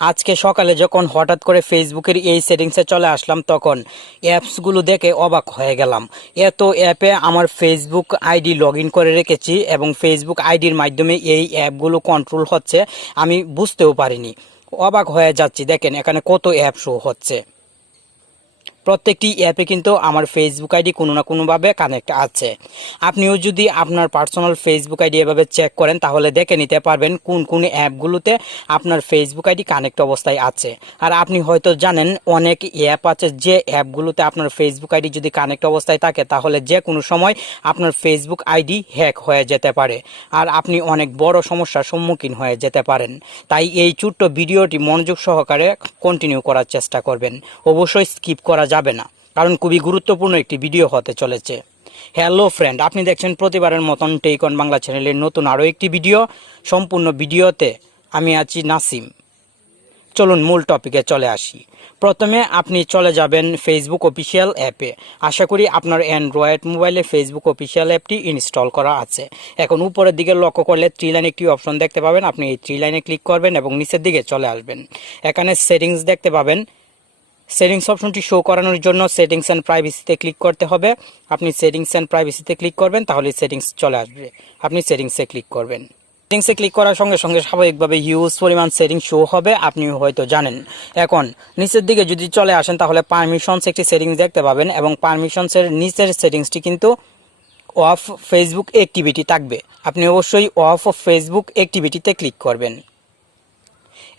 আজকে সকালে যখন হঠাৎ করে ফেসবুকের এই সেটিংসে চলে আসলাম তখন অ্যাপসগুলো দেখে অবাক হয়ে গেলাম। এত অ্যাপে আমার ফেসবুক আইডি লগ ইন করে রেখেছি এবং ফেসবুক আইডির মাধ্যমে এই অ্যাপগুলো কন্ট্রোল হচ্ছে, আমি বুঝতেও পারিনি। অবাক হয়ে যাচ্ছি, দেখেন এখানে কত অ্যাপ শো হচ্ছে। প্রত্যেকটি অ্যাপে কিন্তু আমার ফেসবুক আইডি কোনো না কোনোভাবে কানেক্ট আছে। আপনিও যদি আপনার পার্সোনাল ফেসবুক আইডি এভাবে চেক করেন তাহলে দেখে নিতে পারবেন কোন কোন অ্যাপগুলোতে আপনার ফেসবুক আইডি কানেক্ট অবস্থায় আছে। আর আপনি হয়তো জানেন অনেক অ্যাপ আছে যে অ্যাপগুলোতে আপনার ফেসবুক আইডি যদি কানেক্ট অবস্থায় থাকে তাহলে যে কোনো সময় আপনার ফেসবুক আইডি হ্যাক হয়ে যেতে পারে আর আপনি অনেক বড় সমস্যার সম্মুখীন হয়ে যেতে পারেন। তাই এই ছোট্ট ভিডিওটি মনোযোগ সহকারে কন্টিনিউ করার চেষ্টা করবেন, অবশ্যই স্কিপ করা যাবে না, কারণ খুবই গুরুত্বপূর্ণ একটি ভিডিও হতে চলেছে। হ্যালো ফ্রেন্ড, আপনি দেখছেন প্রতিবারের মতন টেক অন বাংলা চ্যানেলের নতুন আরও একটি ভিডিও। সম্পূর্ণ ভিডিওতে আমি আছি নাসিম। চলুন মূল টপিকে চলে আসি। প্রথমে আপনি চলে যাবেন ফেসবুক অফিসিয়াল অ্যাপে। আশা করি আপনার অ্যান্ড্রয়েড মোবাইলে ফেসবুক অফিসিয়াল অ্যাপটি ইনস্টল করা আছে। এখন উপরের দিকে লক্ষ্য করলে 3 লাইন একটি অপশন দেখতে পাবেন, আপনি এই 3 লাইনে ক্লিক করবেন এবং নিচের দিকে চলে আসবেন। এখানে সেটিংস দেখতে পাবেন। সেটিংস অপশনটি শো করানোর জন্য সেটিংস অ্যান্ড প্রাইভেসিতে ক্লিক করতে হবে। আপনি সেটিংস অ্যান্ড প্রাইভেসিতে ক্লিক করবেন, তাহলে সেটিংস চলে আসবে। আপনি সেটিংসে ক্লিক করবেন। সেটিংসে ক্লিক করার সঙ্গে সঙ্গে স্বাভাবিকভাবে হিউজ পরিমাণ সেটিংস শো হবে, আপনি হয়তো জানেন। এখন নিচের দিকে যদি চলে আসেন তাহলে পারমিশনস একটি সেটিংস দেখতে পাবেন এবং পারমিশনসের নিচের সেটিংসটি কিন্তু অফ ফেসবুক অ্যাক্টিভিটি থাকবে। আপনি অবশ্যই অফ ফেসবুক অ্যাক্টিভিটিতে ক্লিক করবেন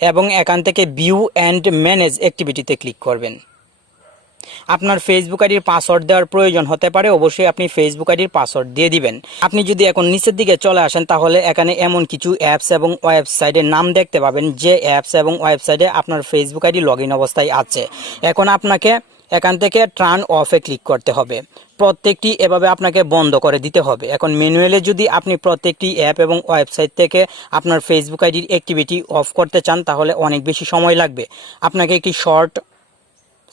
এবং এখান থেকে ভিউ অ্যান্ড ম্যানেজ অ্যাক্টিভিটিতে ক্লিক করবেন। আপনার ফেসবুক আইডির পাসওয়ার্ড দেওয়ার প্রয়োজন হতে পারে, অবশ্যই আপনি ফেসবুক আইডির পাসওয়ার্ড দিয়ে দিবেন। আপনি যদি এখন নিচের দিকে চলে আসেন তাহলে এখানে এমন কিছু অ্যাপস এবং ওয়েবসাইটের নাম দেখতে পাবেন যে অ্যাপস এবং ওয়েবসাইটে আপনার ফেসবুক আইডি লগ ইন অবস্থায় আছে। এখন আপনাকে এখান থেকে টার্ন অফে ক্লিক করতে হবে। প্রত্যেকটি এভাবে আপনাকে বন্ধ করে দিতে হবে। এখন ম্যানুয়ালি যদি আপনি প্রত্যেকটি অ্যাপ এবং ওয়েবসাইট থেকে আপনার ফেসবুক আইডির অ্যাক্টিভিটি অফ করতে চান তাহলে অনেক বেশি সময় লাগবে। আপনাকে একটি শর্ট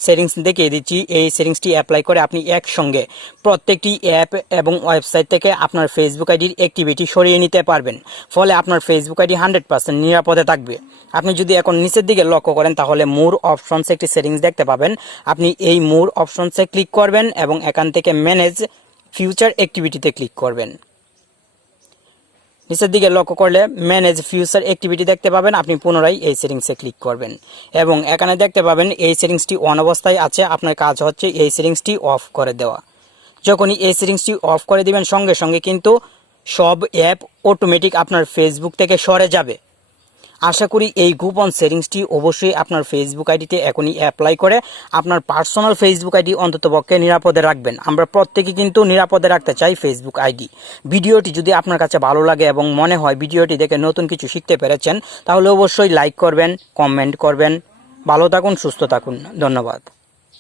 সেটিংস দেখিয়ে দিচ্ছি। এই সেটিংসটি অ্যাপ্লাই করে আপনি একসঙ্গে প্রত্যেকটি অ্যাপ এবং ওয়েবসাইট থেকে আপনার ফেসবুক আইডির অ্যাক্টিভিটি সরিয়ে নিতে পারবেন। ফলে আপনার ফেসবুক আইডি 100% নিরাপদে থাকবে। আপনি যদি এখন নিচের দিকে লক্ষ্য করেন তাহলে মোর অপশনসে একটি সেটিংস দেখতে পাবেন। আপনি এই মোর অপশনসে ক্লিক করবেন এবং এখান থেকে ম্যানেজ ফিউচার অ্যাক্টিভিটিতে ক্লিক করবেন। নিচের দিকে লক্ষ্য করলে ম্যানেজ ফিউচার অ্যাক্টিভিটি দেখতে পাবেন। আপনি পুনরায় এই সেটিংসে ক্লিক করবেন এবং এখানে দেখতে পাবেন এই সেটিংসটি অন অবস্থায় আছে। আপনার কাজ হচ্ছে এই সেটিংসটি অফ করে দেওয়া। যখনই এই সেটিংসটি অফ করে দিবেন সঙ্গে সঙ্গে কিন্তু সব অ্যাপ অটোমেটিক আপনার ফেসবুক থেকে সরে যাবে। আশা করি এই গোপন সেটিংসটি অবশ্যই আপনার ফেসবুক আইডিতে এখনই অ্যাপ্লাই করে আপনার পার্সোনাল ফেসবুক আইডি অন্ততপক্ষে নিরাপদে রাখবেন। আমরা প্রত্যেকে কিন্তু নিরাপদে রাখতে চাই ফেসবুক আইডি। ভিডিওটি যদি আপনার কাছে ভালো লাগে এবং মনে হয় ভিডিওটি দেখে নতুন কিছু শিখতে পেরেছেন তাহলে অবশ্যই লাইক করবেন, কমেন্ট করবেন। ভালো থাকুন, সুস্থ থাকুন। ধন্যবাদ।